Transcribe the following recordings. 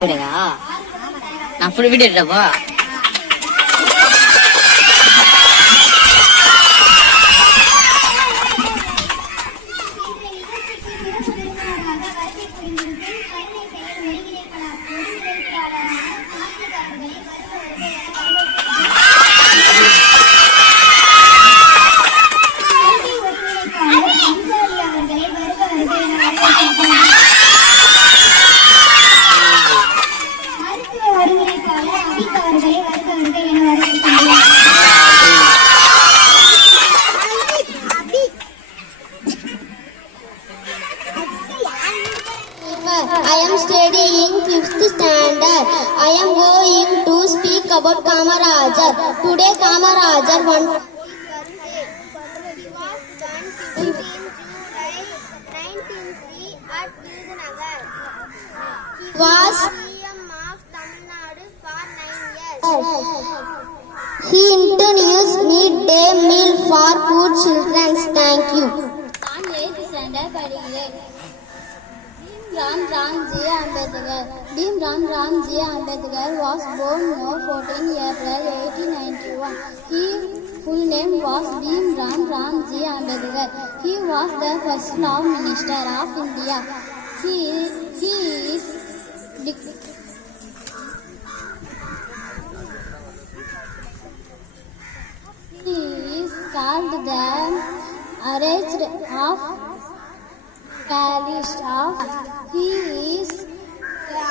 நான் full video எடுத்தப்பா I am studying 5th standard. I am going to speak about Kamarajar. Today Kamarajar he was born 15 July 1903 at Virudhunagar. He was CM of Tamil Nadu for 9 years. He introduced midday meal for poor children. Thank you. நான் 8th standard படிக்கிறேன். Ramji Ambedkar. Ramji Ambedkar was born on 14 April 1891. His full name was Ramji Ambedkar. He was the first Law Minister of India. He is called the arrest of Parish of he is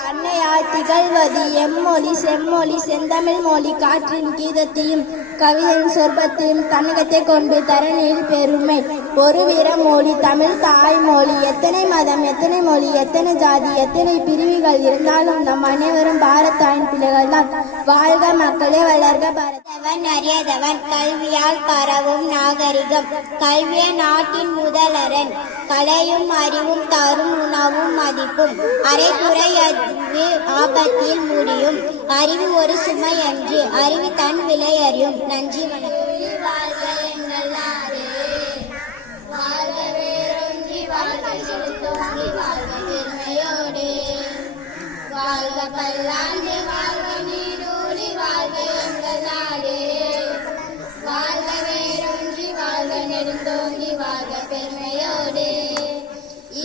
அன்னையாய் திகழ்வது எம்மொழி செம்மொழி செந்தமிழ் மொழி காற்றின் கீதத்தையும் கவிதையின் சொற்பத்தையும் தன்னகத்தை கொண்டு தரணியில் பெருமை ஒரு வீர மொழி தமிழ் தாய்மொழி. எத்தனை மதம் எத்தனை மொழி எத்தனை ஜாதி எத்தனை பிரிவுகள் இருந்தாலும் நம் அனைவரும் பாரத் தாயின் பிள்ளைகள் தான். வாழ்க மக்களே வளர்க பாரதவன் அறியதவன் கல்வியால் பரவும் நாகரிகம் கல்விய நாட்டின் முதலரன் கலையும் அறிவும் தரும் உணவும் மதிப்பும் அரைகுறை அறிவு ஆபத்தில் முடியும் அறிவு ஒரு சுமை என்று அறிவு தன் விலை அறியும். நன்றி வணக்கம். வாழ்க எங்கள் நாடு வாழ்க வேரொன்றி வாழ்க செலுத்தோங்கி வாழ்க பெருமையோடு வாழ்க பல்லாண்டு வாழ்க நீடூழி வாழ்க எங்கள் நாடு வாழ்க வேரொன்றி வாழ்க நெடுந்தோங்கி வாழ்க பெருமையோடு.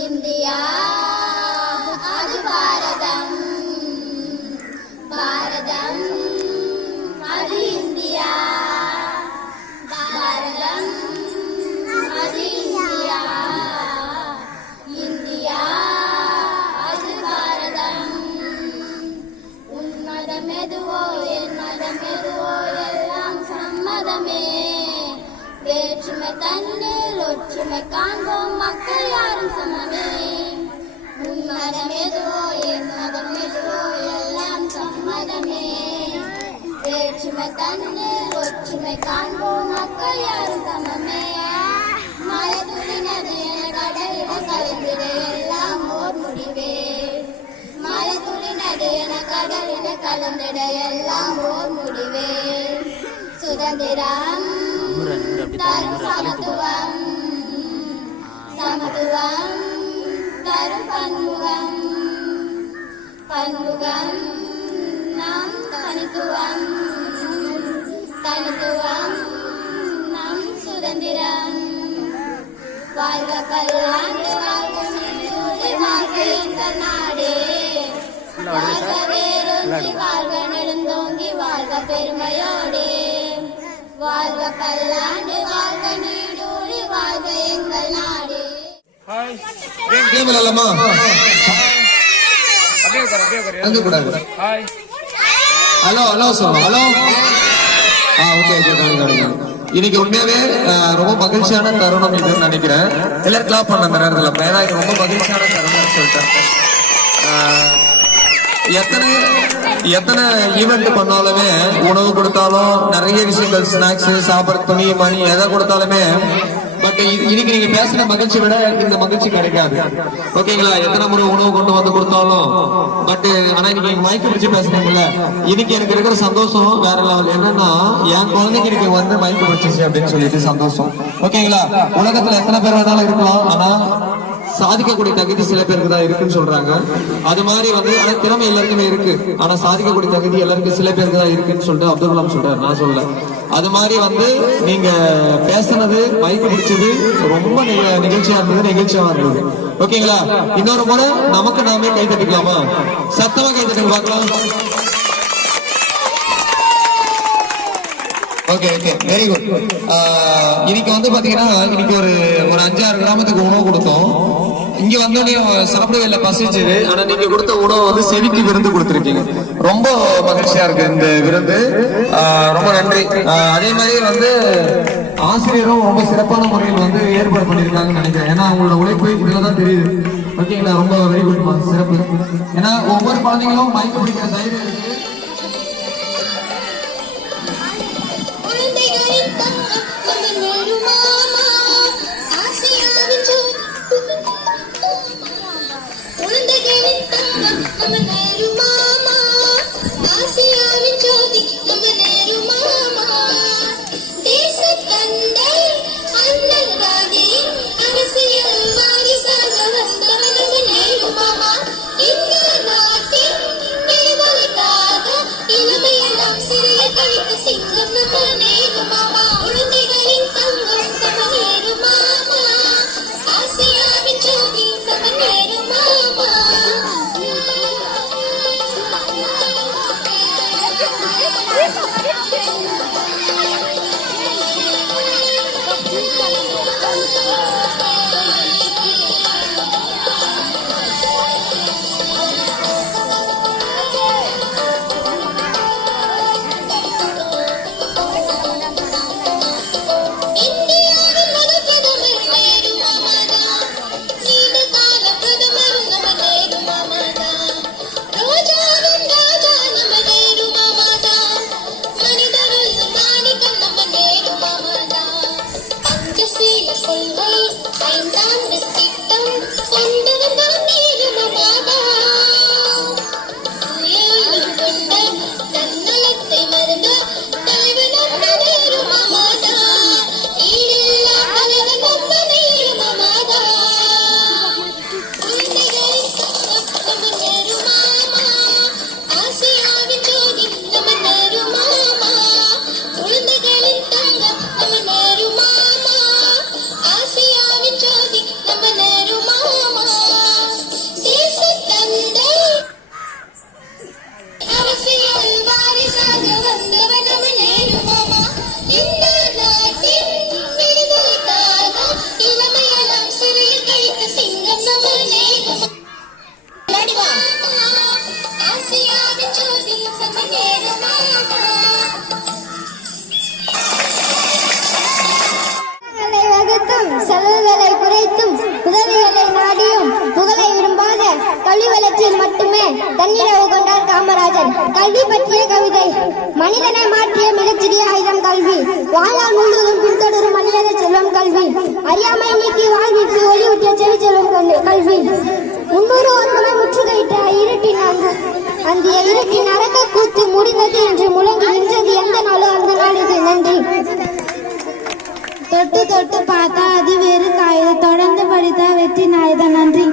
இந்தியா அது பாரதம் பாரதம் அது இந்தியா பாரதம் அது இந்தியா இந்தியா அது பாரதம். உன் மதம் எதுவோ என் மதம் எதுவோ எல்லாம் சம்மதமே வேற்றுமை தன்னில் ஒற்றுமை காண்போம் மக்கள் யாரும் சமமே. உன் மதம் எதுவோ என் மதம் எதுவோ எல்லாம் சம்மதமே வேற்றுமை தன்னில் ஒற்றுமை காண்போம் மக்கள் யாரும் சமமே. மழை துளினது என கடலிட கலந்திட எல்லாம் ஓர் முடிவே மழை துளினது என கடலிட கலந்திட எல்லாம் ஓர் முடிவே. சுதந்திரம் தரும் சமத்துவம் சமத்துவம் தரும் பன்முகம் பன்முகம் நம் தனித்துவம் தனித்துவம் நம் சுதந்திரம். வாழ்க பல்லாண்டு வாழ்க நீடூழி வாழ்க எங்கள் நாடு வாழ்க வேரூன்றி வாழ்க நெடுந்தோங்கி வாழ்க பெருமையோடு வாழ்க பல்லாண்டு வாழ்க நீடூழி வாழ்க எங்கள் நாடு. Hello hello sir hello okay இன்னைக்கு உண்மையாவே ரொம்ப மகிழ்ச்சியான தருணம் இதுன்னு நினைக்கிறேன். எல்லாரும் கிளாப் பண்ண அந்த நேரத்தில் ஏன்னா இது ரொம்ப மகிழ்ச்சியான தருணம்னு சொல்லிட்டேன். எத்தனை ஈவெண்ட் பண்ணாலுமே உணவு கொடுத்தாலும் நிறைய விஷயங்கள் ஸ்நாக்ஸ் சாப்பிட்ற துணி மணி எதை கொடுத்தாலுமே பட் இன்னைக்கு நீங்க பேசுற மகிழ்ச்சி விட இந்த மகிழ்ச்சி கிடைக்காது. ஓகேங்களா? எத்தனை முறை உணவு கொண்டு வந்து கொடுத்தாலும் பட் ஆனா இன்னைக்கு மைக்கு பிடிச்சு பேசுறீங்கல்ல, இன்னைக்கு எனக்கு இருக்கிற சந்தோஷம் வேற லெவல். என்னன்னா என் குழந்தைக்கு இன்னைக்கு வந்து மைக்கு பிடிச்சிச்சு அப்படின்னு சொல்லிட்டு சந்தோஷம். ஓகேங்களா? உலகத்துல எத்தனை பேர் வேணாலும் இருக்கலாம், ஆனா சாதிக்கக்கூடிய தகுதி சில பேருக்கு தான் இருக்குன்னு சொல்றாங்க. அது மாதிரி வந்து ஆனா திறமை எல்லாருக்குமே இருக்கு, ஆனா சாதிக்கக்கூடிய தகுதி எல்லாருக்கும் சில பேருக்கு தான் இருக்குன்னு சொல்லிட்டு அப்துல் கலாம் சொல்றாரு, நான் சொல்லல. அது மாதிரி வந்து நீங்க பேசுனது மைக்கு பிடிச்சது ரொம்ப நிகழ்ச்சியா இருந்தது, நிகழ்ச்சியா இருந்தது. ஓகேங்களா? இன்னொரு முறை நமக்கு நாமே கை தட்டிக்கலாமா? சத்தமா கை தட்டுங்க பார்க்கலாம். Okay okay, very good. இன்னைக்கு வந்து பாத்தீங்கன்னா இன்னைக்கு ஒரு 5-6 கிராமத்துக்கு உணவு கொடுத்தோம். இங்க வந்தோடனே சாப்பிடவே இல்லை, பசிச்சது. ஆனா நீங்க கொடுத்த உணவு வந்து செவிக்கு விருந்து கொடுத்துருக்கீங்க, ரொம்ப மகிழ்ச்சியா இருக்கு இந்த விருந்து. ரொம்ப நன்றி. அதே மாதிரி வந்து ஆசிரியரும் ரொம்ப சிறப்பான முறையில் வந்து ஏற்பாடு பண்ணியிருக்காங்கன்னு நினைக்கிறேன். ஏன்னா அவங்களோட உழைப்பு இதுலதான் தெரியுது. ஓகேங்களா? ரொம்ப வெரி குட், சிறப்பு. ஏன்னா ஒவ்வொரு குழந்தைங்களும் மைக்கு பிடிக்கிற தைரியம் இருக்கு. செலவுகளை குறைத்தும் உதவிகளை நாடியும் புகழை விரும்பாத கல்வி வளர்ச்சியில் மட்டுமே தன்னிறைவு கொண்டார் காமராஜர். கல்வி பற்றிய கவிதை. மனிதனை மாற்றிய மிகச்சிறிய ஆயுதம் கல்வி. வாழ்நாள் முழுவதும் பின்தொடரும் மனிதன செல்வம் கல்வி. அறியாமை நீக்கி வாழ்விற்கு ஒளியூட்டிய செவி செல்வம் கல்வி. 300 வருடமாய் முற்றுகையிட்ட இருட்டின் அந்த இருட்டின் அரக்க கூத்து முடிந்தது என்று முழங்கி நின்றது எந்த நாளோ அந்த நாள் இது. நன்றி. தொட்டு தொட்டு பார்த்தா அது வேறு காயுது, தொடர்ந்து படித்தா வெற்றி நாயுது. நன்றி.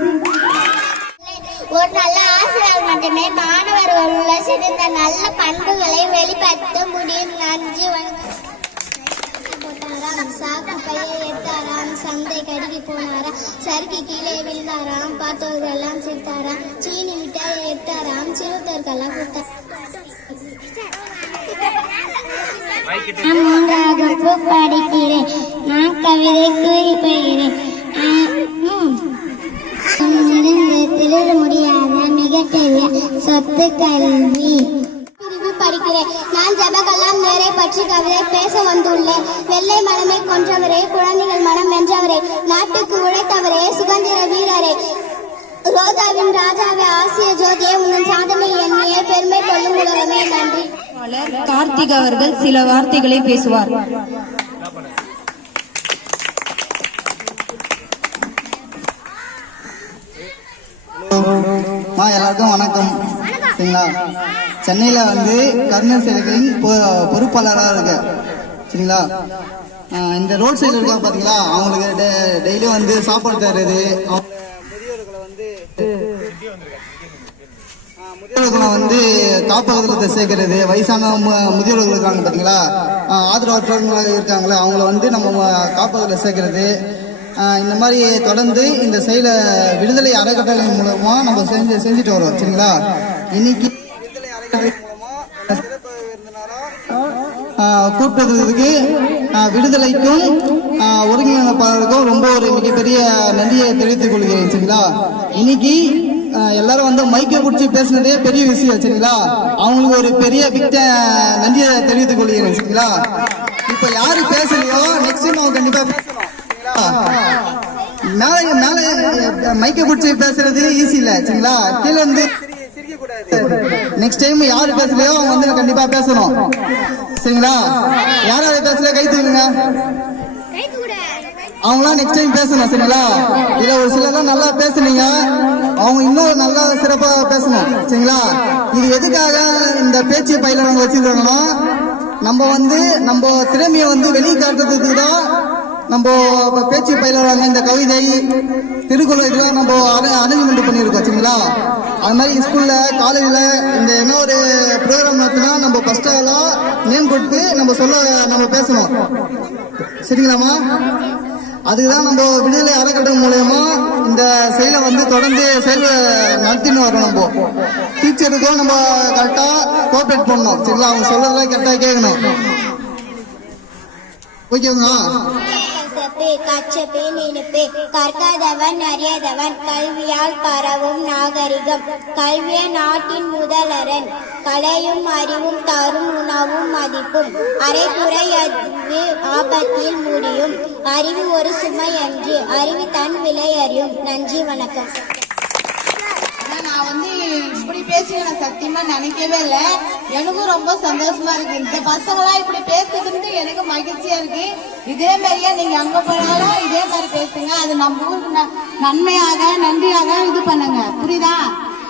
ஒரு நல்ல ஆசிரியர் மட்டுமே மாணவர்களுள்ள சிறந்த நல்ல பண்புகளை வெளிப்படுத்த முடியும். நன்றி. சாக்கு பையை எடுத்தாராம், சந்தை கருகி போனாராம், சறுக்கி கீழே விழுந்தாராம், பார்த்தவர்கள் எல்லாம் சிரித்தாராம், சீனி மிட்டாய் எடுத்தாராம், சிறுத்தர்களெல்லாம் கொடுத்தார். நான் 3ஆம் வகுப்பு படிக்கிறேன். நான் கவிதை கூறிப்படுகிறேன். திருட முடியாத மிகப்பெரிய சொத்து கல்வி. பிரிவு படிக்கிறேன். நான் ஜபகலாம் நேரை பற்றி கவிதை பேச வந்துள்ளேன். வெள்ளை மனமை கொன்றவரே, குழந்தைகள் மனம் வென்றவரே, நாட்டுக்கு உழைத்தவரே, சுதந்திர வீரரே, ரோஜாவின் ராஜாவே, ஆசிய ஜோதியே, உங்கள் சாதனை எண்ணியே பெருமை கொள்ளும் உலகமே. நன்றி. கார்த்திக் அவர்கள் சில வார்த்தைகளை பேசுவார். எல்லாருக்கும் வணக்கம். சரிங்களா? சென்னையில வந்து கர்ணன் சிலைகளின் பொறுப்பாளராக இருக்க. சரிங்களா? இந்த ரோட் சைடில் இருக்காங்க பாத்தீங்களா, அவங்களுக்கு டெய்லியும் வந்து சாப்பாடு தர்றது, முதியோர்களும் வந்து காப்பகத்தில் சேர்க்கறது, வயசான முதியோர்கள் இருக்காங்க பார்த்தீங்களா, ஆதரவற்றவங்க இருக்காங்களே, அவங்கள வந்து நம்ம காப்பகத்தில் சேர்க்கறது, இந்த மாதிரி தொடர்ந்து இந்த செயலை விடுதலை அறக்கட்டளை மூலமா நம்ம செஞ்சுட்டு வரோம். சரிங்களா? இன்னைக்கு விடுதலை அறக்கட்டளை மூலமா சிறப்பு விருந்தினராக கூப்பிட்டதுக்கு விடுதலைக்கும் ஒருங்கிணைப்பாளருக்கும் ரொம்ப ஒரு மிகப்பெரிய நன்றியை தெரிவித்துக் கொள்கிறேன். சரிங்களா? இன்னைக்கு எல்லாரும் வந்து மைக்கை பிடிச்சி பேசுனதே பெரிய விஷயம். சரிங்களா? அவங்களுக்கு ஒரு பெரிய நன்றியை தெரிவித்துக் கொள்கிறேன். சரிங்களா? இப்ப யாரு பேசலையோ நெக்ஸ்ட் டைம் அவங்க கண்டிப்பா பேசணும். மேல மைக்க பிடிச்சி பேசுறது ஈஸி இல்ல. சரிங்களா? கீழே வந்து நெக்ஸ்ட் டைம் யாரு பேசலையோ அவங்க வந்து கண்டிப்பா பேசணும். சரிங்களா? யாராவது பேசல கை தூக்குங்க. அவங்களாம் நெக்ஸ்ட் டைம் பேசணும். சரிங்களா? இதுல ஒரு சிலர் நல்லா பேசுனீங்க, அவங்க இன்னும் நல்லா சிறப்பா பேசணும். சரிங்களா? இது எதுக்காக இந்த பேச்சு பயில நாங்க வச்சிருக்கோம்னா, நம்ம வந்து நம்ம திறமையை வந்து வெளிக்காட்டுறதுக்கு தான் நம்ம பேச்சு பயிலுறாங்க. இந்த கவிதை, திருக்குறள் இதெல்லாம் நம்ம அரேஞ்ச்மெண்ட் பண்ணியிருக்கோம். சரிங்களா? அது மாதிரி ஸ்கூல்ல, காலேஜ்ல இந்த என்ன ஒரு ப்ரோக்ராம் நடத்தினா நம்ம ஃபர்ஸ்ட் நேம் கொடுத்து நம்ம பேசணும். சரிங்களாமா? அதுக்குதான் நம்ம விடுதலை அறக்கட்டளை மூலயமா இந்த செயலை வந்து தொடர்ந்து நடத்தின்னு வரோம். நம்ம டீச்சருக்கும் நம்ம கரெக்டா கோஆபரேட் பண்ணணும். சரிங்களா? அவங்க சொல்றதெல்லாம் கரெக்டா கேட்கணும். ஓகேங்களா? கச்சப்பே நினைப்பே கற்காதவன் அறியாதவன் கல்வியால் பரவும் நாகரிகம் கல்விய நாட்டின் முதலரன் கலையும் அறிவும் தரும் உணவும் மதிப்பும் அரைக்குறை அறிவு ஆபத்தில் முடியும் அறிவு ஒரு சுமை அன்று அறிவு தன் விலை அறியும். நன்றி, வணக்கம். நான் வந்து இப்படி பேசுவேன் நான் சத்தியமா நினைக்கவே இல்லை. எனக்கும் ரொம்ப சந்தோஷமா இருக்கு. இந்த பசங்களா இப்படி பேசுறதுக்கு எனக்கு மகிழ்ச்சியா இருக்கு. இதே மாதிரியே நீங்க அங்க போனாலும் இதே மாதிரி பேசுங்க. அது நம்ம ஊருக்கு நன்மையாக நன்றியாக இது பண்ணுங்க. புரியுதா?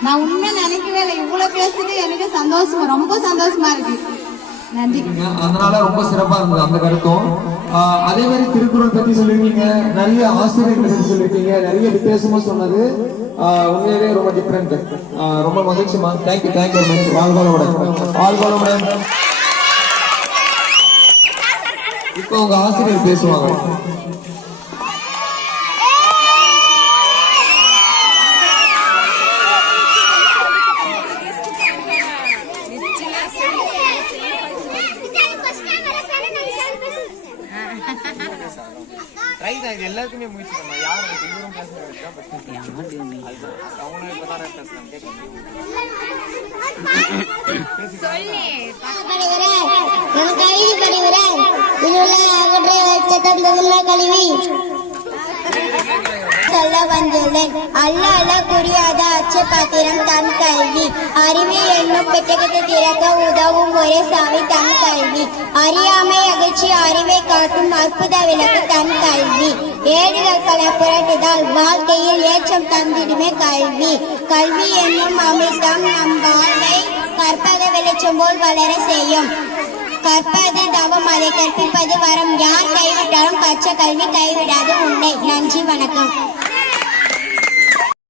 நான் உண்மை நினைக்கவே இல்லை. இவ்வளவு பேசுறது எனக்கு சந்தோஷமா, ரொம்ப சந்தோஷமா இருக்கு. நன்றி. அதனால ரொம்ப சிறப்பா இருந்தது அந்த கருத்தும். அதே மாதிரி திருக்குறள் பத்தி சொல்லிருக்கீங்க, நிறைய ஆசிரியர்கள் பத்தி சொல்லிருக்கீங்க, நிறைய வித்தியாசமா சொன்னது உண்மையிலேயே ரொம்ப டிஃபரெண்ட். ரொம்ப மகிழ்ச்சிமா. தேங்க்யூ வாழ்வாளோட. இப்போ உங்க ஆசிரியர் பேசுவாங்க. எல்லாருக்குமே முயற்சி பண்ணலாம். யாரும் சொல்ல வந்துள்ளேன். அல்ல புரியாத அச்சு பாத்திரம் தன் கல்வி அறிவு என்னும் பெட்டகத்தை திறக்க உதவும் ஒரே சாவி தன் கல்வி அறியாமை அகழ்ச்சி அறிவை காட்டும் அற்புத விளக்கு தன் கல்வி ஏடுகள் பல புரட்டுதால் வாழ்க்கையில் ஏற்றம் தந்திடுமே கல்வி கல்வி என்னும் அமிர்தம் நம் வாழ்வை கற்பக வெளிச்சம் போல் வளர செய்யும். கற்பது தவம், அதை கற்பிப்பது வரம். யார் கைவிட்டாலும் கற்ற கல்வி கைவிடாது உன்னை. நன்றி, வணக்கம்.